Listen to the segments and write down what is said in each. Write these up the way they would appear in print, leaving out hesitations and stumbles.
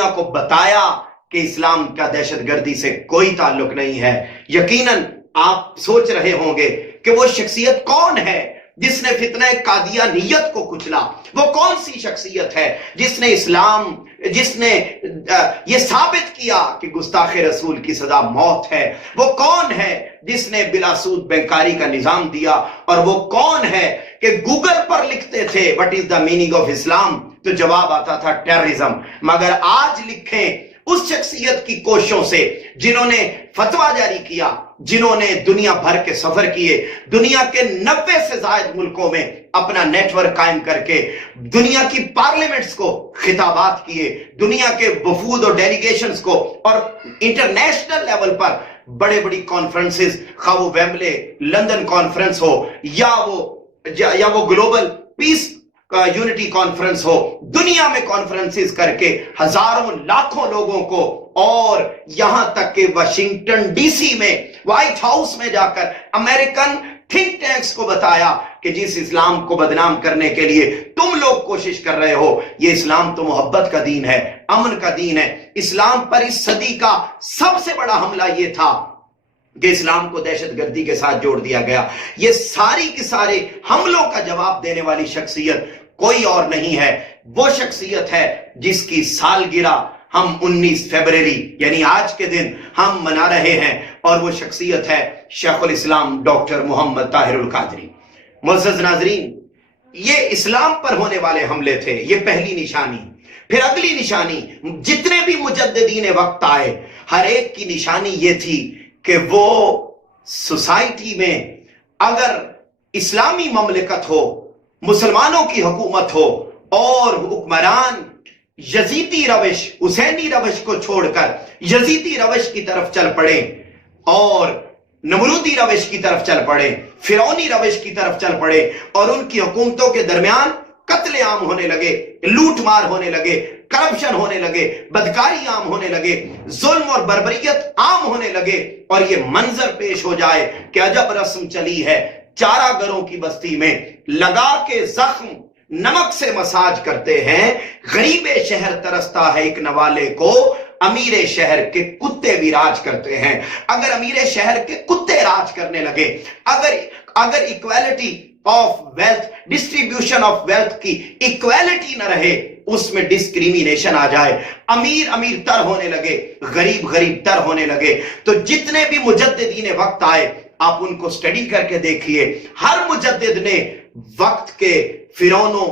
دنیا کو بتایا کہ اسلام کا دہشت گردی سے کوئی تعلق نہیں ہے۔ یقیناً آپ سوچ رہے ہوں گے کہ وہ شخصیت کون ہے جس نے فتنہ قادیانیت کو کچلا؟ وہ کون سی شخصیت ہے جس نے یہ ثابت کیا کہ گستاخ رسول کی سزا موت ہے؟ وہ کون ہے جس نے بلا سود بینکاری کا نظام دیا؟ اور وہ کون ہے کہ گوگل پر لکھتے تھے what is the meaning of اسلام تو جواب آتا تھا ٹیررزم؟ مگر آج لکھیں اس شخصیت کی کوششوں سے جنہوں نے فتویٰ جاری کیا، جنہوں نے دنیا بھر کے سفر کیے، دنیا کے 90 سے زائد ملکوں میں اپنا نیٹ ورک قائم کر کے دنیا کی پارلیمنٹس کو خطابات کیے، دنیا کے وفود اور ڈیلیگیشنز کو، اور انٹرنیشنل لیول پر بڑے بڑی کانفرنسز، خواہ وہ ویمبلے لندن کانفرنس ہو یا وہ گلوبل پیس یونٹی کانفرنس ہو، دنیا میں کانفرنسز کر کے ہزاروں لاکھوں لوگوں کو، اور یہاں تک کہ واشنگٹن ڈی سی میں وائٹ ہاؤس میں جا کر امریکن تھنک ٹینکس کو بتایا کہ جس اسلام کو بدنام کرنے کے لیے تم لوگ کوشش کر رہے ہو، یہ اسلام تو محبت کا دین ہے، امن کا دین ہے۔ اسلام پر اس صدی کا سب سے بڑا حملہ یہ تھا کہ اسلام کو دہشت گردی کے ساتھ جوڑ دیا گیا۔ یہ ساری کے سارے حملوں کا جواب دینے والی شخصیت کوئی اور نہیں ہے، وہ شخصیت ہے جس کی سالگرہ ہم 19 فروری یعنی آج کے دن ہم منا رہے ہیں، اور وہ شخصیت ہے شیخ الاسلام ڈاکٹر محمد طاہر القادری۔ معزز ناظرین، یہ اسلام پر ہونے والے حملے تھے، یہ پہلی نشانی۔ پھر اگلی نشانی، جتنے بھی مجددین وقت آئے ہر ایک کی نشانی یہ تھی کہ وہ سوسائٹی میں اگر اسلامی مملکت ہو، مسلمانوں کی حکومت ہو، اور حکمران یزیدی روش، حسینی روش کو چھوڑ کر یزیدی روش کی طرف چل پڑے، اور نمرودی روش کی طرف چل پڑے، فرعونی روش کی طرف چل پڑے، اور ان کی حکومتوں کے درمیان قتل عام ہونے لگے، لوٹ مار ہونے لگے، کرپشن ہونے لگے، بدکاری عام ہونے لگے، ظلم اور بربریت عام ہونے لگے، اور یہ منظر پیش ہو جائے کہ عجب رسم چلی ہے، چارہ گروں کی بستی میں لگا کے زخم نمک سے مساج کرتے ہیں، غریب شہر ترستا ہے ایک نوالے کو، امیر شہر کے کتے بھی راج کرتے ہیں۔ اگر امیر شہر کے کتے راج کرنے لگے، اگر equality of wealth, distribution of wealth کی ایکویلٹی نہ رہے، اس میں ڈسکریمینیشن آ جائے، امیر تر ہونے لگے، غریب تر ہونے لگے، تو جتنے بھی مجددین وقت آئے آپ ان کو سٹڈی کر کے دیکھیے، ہر مجدد نے وقت کے فرعونوں،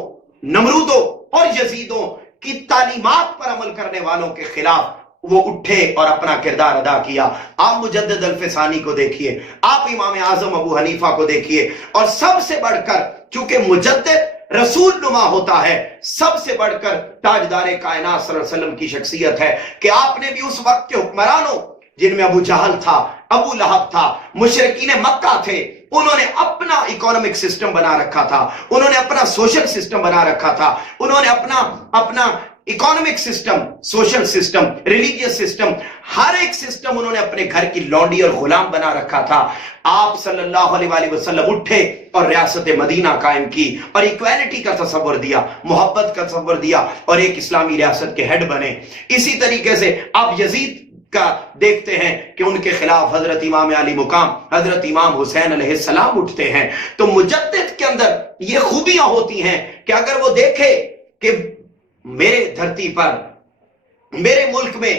نمرودوں اور یزیدوں کی تعلیمات پر عمل کرنے والوں کے خلاف وہ اٹھے اور اپنا کردار ادا کیا۔ آپ مجدد الفسانی کو دیکھیے، آپ امام اعظم ابو حنیفہ کو دیکھیے، اور سب سے بڑھ کر چونکہ مجدد رسول نما ہوتا ہے، سب سے بڑھ کر تاجدار کائنات صلی اللہ علیہ وسلم کی شخصیت ہے کہ آپ نے بھی اس وقت کے حکمرانوں، جن میں ابو جہل تھا، ابو لہب تھا، مشرکین مکہ تھے، انہوں نے اپنا اکانومک سسٹم بنا رکھا تھا، انہوں نے اپنا سوشل سسٹم بنا رکھا تھا، انہوں نے اپنا economic system, social system, religious system, ہر ایک سسٹم انہوں نے اپنے گھر کی لونڈی اور غلام بنا رکھا تھا۔ آپ صلی اللہ علیہ وآلہ وسلم اٹھے اور ریاست مدینہ قائم کی، اور ایکویلٹی کا تصور دیا، محبت کا تصور دیا، اور ایک اسلامی ریاست کے ہیڈ بنے۔ اسی طریقے سے آپ یزید کا دیکھتے ہیں کہ ان کے خلاف حضرت امام علی مقام، حضرت امام حسین علیہ السلام اٹھتے ہیں۔ تو مجدد کے اندر یہ خوبیاں ہوتی ہیں کہ اگر وہ دیکھے کہ میرے دھرتی پر، میرے ملک میں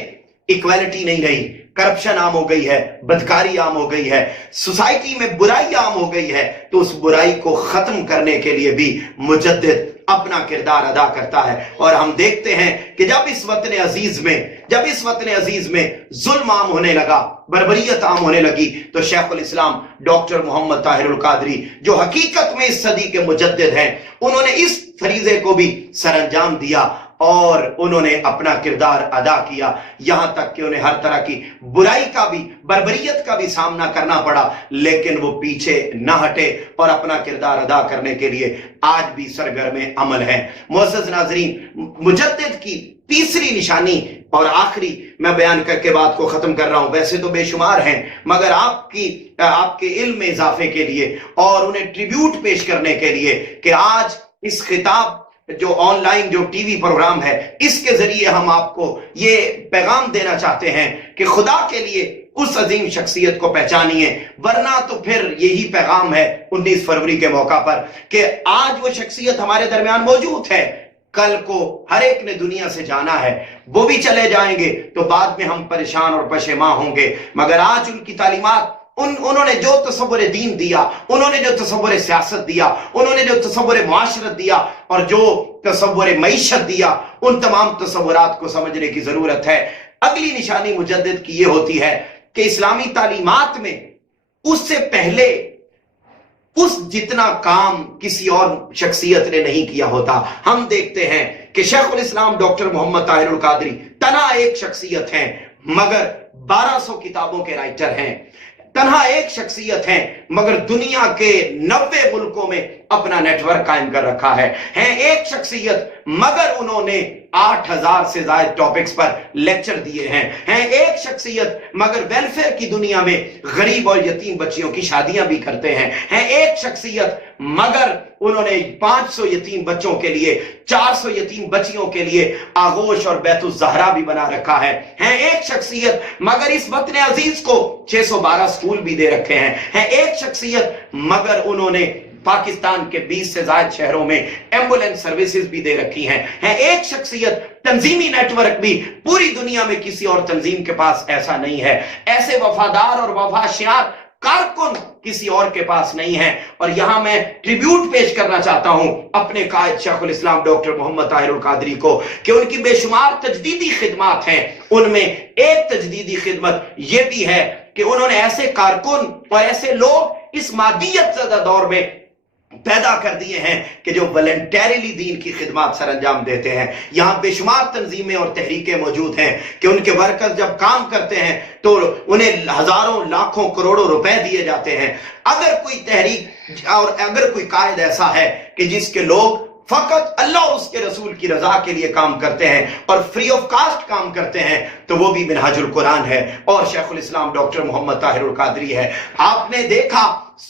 ایکویلٹی نہیں رہی، کرپشن عام ہو گئی ہے، بدکاری عام ہو گئی ہے، سوسائٹی میں برائی عام ہو گئی ہے، تو اس برائی کو ختم کرنے کے لیے بھی مجدد اپنا کردار ادا کرتا ہے۔ اور ہم دیکھتے ہیں کہ جب اس وطن عزیز میں ظلم عام ہونے لگا، بربریت عام ہونے لگی، تو شیخ الاسلام ڈاکٹر محمد طاہر القادری، جو حقیقت میں اس صدی کے مجدد ہیں، انہوں نے اس فریضے کو بھی سر انجام دیا، اور انہوں نے اپنا کردار ادا کیا، یہاں تک کہ انہیں ہر طرح کی برائی کا بھی، بربریت کا بھی سامنا کرنا پڑا، لیکن وہ پیچھے نہ ہٹے اور اپنا کردار ادا کرنے کے لیے آج بھی سرگرم عمل ہے۔ معزز ناظرین، مجدد کی تیسری نشانی اور آخری میں بیان کر کے بات کو ختم کر رہا ہوں، ویسے تو بے شمار ہیں، مگر آپ کے علم میں اضافے کے لیے اور انہیں ٹریبیوٹ پیش کرنے کے لیے کہ آج اس خطاب جو آن لائن جو ٹی وی پروگرام ہے، اس کے ذریعے ہم آپ کو یہ پیغام دینا چاہتے ہیں کہ خدا کے لیے اس عظیم شخصیت کو پہچانیے، ورنہ تو پھر یہی پیغام ہے 19 فروری کے موقع پر کہ آج وہ شخصیت ہمارے درمیان موجود ہے، کل کو ہر ایک نے دنیا سے جانا ہے، وہ بھی چلے جائیں گے تو بعد میں ہم پریشان اور پشیماں ہوں گے، مگر آج ان کی تعلیمات، انہوں نے جو تصور دین دیا، انہوں نے جو تصور سیاست دیا، انہوں نے جو تصور معاشرت دیا اور جو تصور معیشت دیا، ان تمام تصورات کو سمجھنے کی ضرورت ہے۔ اگلی نشانی مجدد کی یہ ہوتی ہے کہ اسلامی تعلیمات میں اس سے پہلے اس جتنا کام کسی اور شخصیت نے نہیں کیا ہوتا۔ ہم دیکھتے ہیں کہ شیخ الاسلام ڈاکٹر محمد طاہر القادری تنہا ایک شخصیت ہیں، مگر 1200 کتابوں کے رائٹر ہیں، تنہا ایک شخصیت ہیں، مگر دنیا کے 90 ملکوں میں اپنا نیٹ ورک قائم کر رکھا ہے، ہیں ایک شخصیت مگر انہوں نے 8000 سے زائد ٹاپکس پر لیکچر دیے ہیں ایک شخصیت مگر ویلفیئر کی دنیا میں غریب اور یتیم بچیوں کی شادیاں بھی کرتے ہیں ایک شخصیت مگر انہوں نے 500 یتیم بچوں کے لیے، 400 یتیم بچیوں کے لیے آغوش اور بیت الزہرا بھی بنا رکھا ہے ایک شخصیت مگر اس وطن عزیز کو 612 سکول بھی دے رکھے ہیں ایک شخصیت مگر انہوں نے پاکستان کے 20 سے زائد شہروں میں ایمبولینس سروسز بھی دے رکھی ہیں ایک شخصیت تنظیمی نیٹ ورک بھی پوری دنیا میں کسی اور تنظیم کے پاس ایسا نہیں ہے، ایسے وفادار اور وفاشیار کارکن کسی اور کے پاس نہیں ہے۔ اور یہاں میں ٹریبیوٹ پیش کرنا چاہتا ہوں اپنے قائد شیخ الاسلام ڈاکٹر محمد طاہر القادری کو کہ ان کی بے شمار تجدیدی خدمات ہیں، ان میں ایک تجدیدی خدمت یہ بھی ہے کہ انہوں نے ایسے کارکن اور ایسے لوگ اس مادیت زدہ دور میں پیدا کر دیے ہیں کہ جو والنٹیریلی دین کی خدمات سر انجام دیتے ہیں۔ یہاں بے شمار تنظیمیں اور تحریکیں موجود ہیں کہ ان کے ورکرز جب کام کرتے ہیں تو انہیں ہزاروں لاکھوں کروڑوں روپے دیے جاتے ہیں۔ اگر کوئی تحریک اور اگر کوئی قائد ایسا ہے کہ جس کے لوگ فقط اللہ اور اس کے رسول کی رضا کے لیے کام کرتے ہیں اور فری آف کاسٹ کام کرتے ہیں تو وہ بھی منہاج القرآن ہے اور شیخ الاسلام ڈاکٹر محمد طاہر القادری ہے۔ آپ نے دیکھا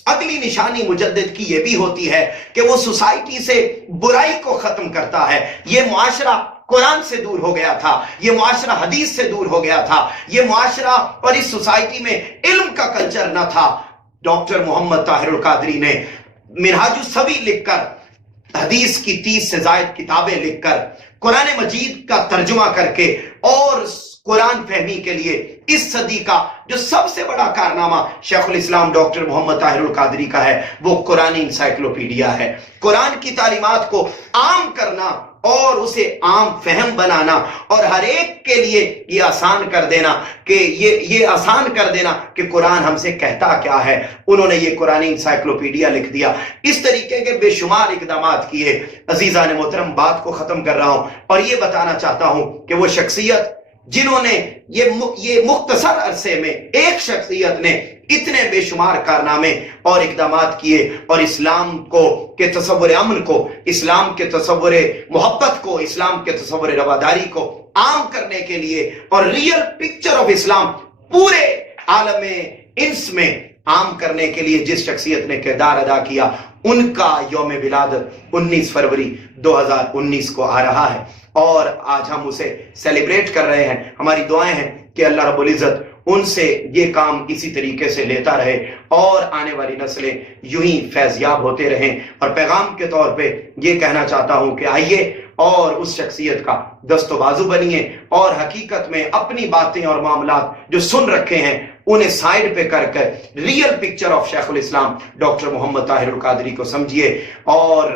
اگلی نشانی مجدد کی یہ بھی ہوتی ہے کہ وہ سوسائٹی سے برائی کو ختم کرتا ہے۔ یہ معاشرہ قرآن سے دور ہو گیا تھا، یہ معاشرہ حدیث سے دور ہو گیا تھا، یہ معاشرہ اور اس سوسائٹی میں علم کا کلچر نہ تھا۔ ڈاکٹر محمد طاہر القادری نے منہاج السبیل لکھ کر، حدیث کی 30 سے زائد کتابیں لکھ کر، قرآن مجید کا ترجمہ کر کے اور قرآن فہمی کے لیے اس صدی کا جو سب سے بڑا کارنامہ شیخ الاسلام ڈاکٹر محمد طاہر القادری کا ہے وہ قرآن انسائکلوپیڈیا ہے۔ قرآن کی تعلیمات کو عام کرنا اور اسے عام فہم بنانا اور ہر ایک کے لیے یہ آسان کر دینا کہ یہ آسان کر دینا کہ قرآن ہم سے کہتا کیا ہے۔ انہوں نے یہ قرآن انسائکلوپیڈیا لکھ دیا، اس طریقے کے بے شمار اقدامات کیے۔ عزیزان محترم، بات کو ختم کر رہا ہوں اور یہ بتانا چاہتا ہوں کہ وہ شخصیت جنہوں نے یہ مختصر عرصے میں ایک شخصیت نے اتنے بے شمار کارنامے اور اقدامات کیے اور اسلام کو کے تصور امن کو، اسلام کے تصور محبت کو، اسلام کے تصور رواداری کو عام کرنے کے لیے اور ریئل پکچر آف اسلام پورے عالم انس میں عام کرنے کے لیے جس شخصیت نے کردار ادا کیا، ان کا یوم ولادت 19 فروری 2019 کو آ رہا ہے اور آج ہم اسے سیلیبریٹ کر رہے ہیں۔ ہماری دعائیں ہیں کہ اللہ رب العزت ان سے یہ کام اسی طریقے سے لیتا رہے اور آنے والی نسلیں یوں ہی فیضیاب ہوتے رہیں۔ اور پیغام کے طور پہ یہ کہنا چاہتا ہوں کہ آئیے اور اس شخصیت کا دست و بازو بنیے اور حقیقت میں اپنی باتیں اور معاملات جو سن رکھے ہیں انہیں سائیڈ پہ کر کر ریئل پکچر آف شیخ الاسلام ڈاکٹر محمد طاہر القادری کو سمجھیے اور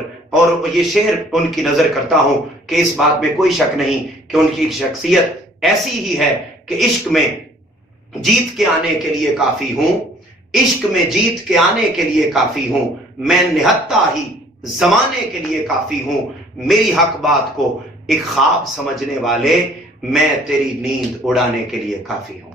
یہ شعر ان کی نظر کرتا ہوں کہ اس بات میں کوئی شک نہیں کہ ان کی شخصیت ایسی ہی ہے کہ عشق میں جیت کے آنے کے لیے کافی ہوں، عشق میں جیت کے آنے کے لیے کافی ہوں، میں نہتا ہی زمانے کے لیے کافی ہوں، میری حق بات کو ایک خواب سمجھنے والے میں تیری نیند اڑانے کے لیے کافی ہوں۔